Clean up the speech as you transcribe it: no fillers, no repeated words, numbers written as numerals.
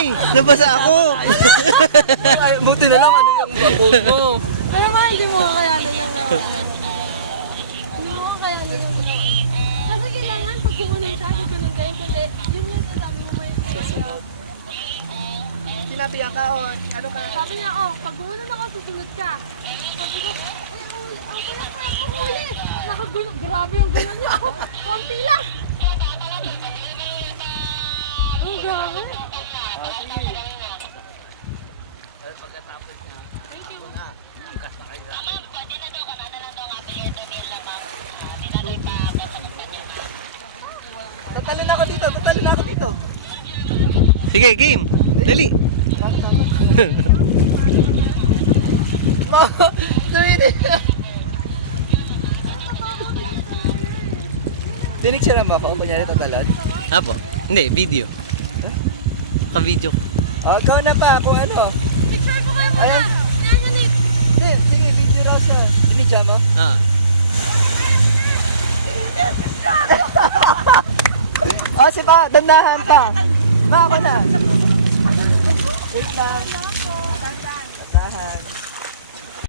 Ay! Nabasa ako! Ay, buti na lang ano yung post mo. Pero nga, hindi mo kakayanin yun. Hindi mo kakayanin yun. Kasi kailangan pag kumunod sa akin, kunin kayo. Kundi, yun yung sabi mo may susunod. Sinabihan ka o ano ka? Sabi niya, oh, pag kumunod ako, susunod ka. Sabi ko, huli. Nakagulo, grabe yung gulo niya. Konti lang. Oh, grabe. Thank you. Tatalo na ako dito, tatalo na ako dito. Sige, game. Dali. Ma, tumiti. Dinig siya naman ako, kunyari tatalon. Apo. Hindi, video. Ka-video. Oh, ikaw na pa, kung ano. Picture ko kayo muna. Ayan. Nanganip. Sige, video raw siya. Dinidya mo? Ah. Oh, si pa, dandahan pa. Ma, ako na. Wait lang. Dandahan.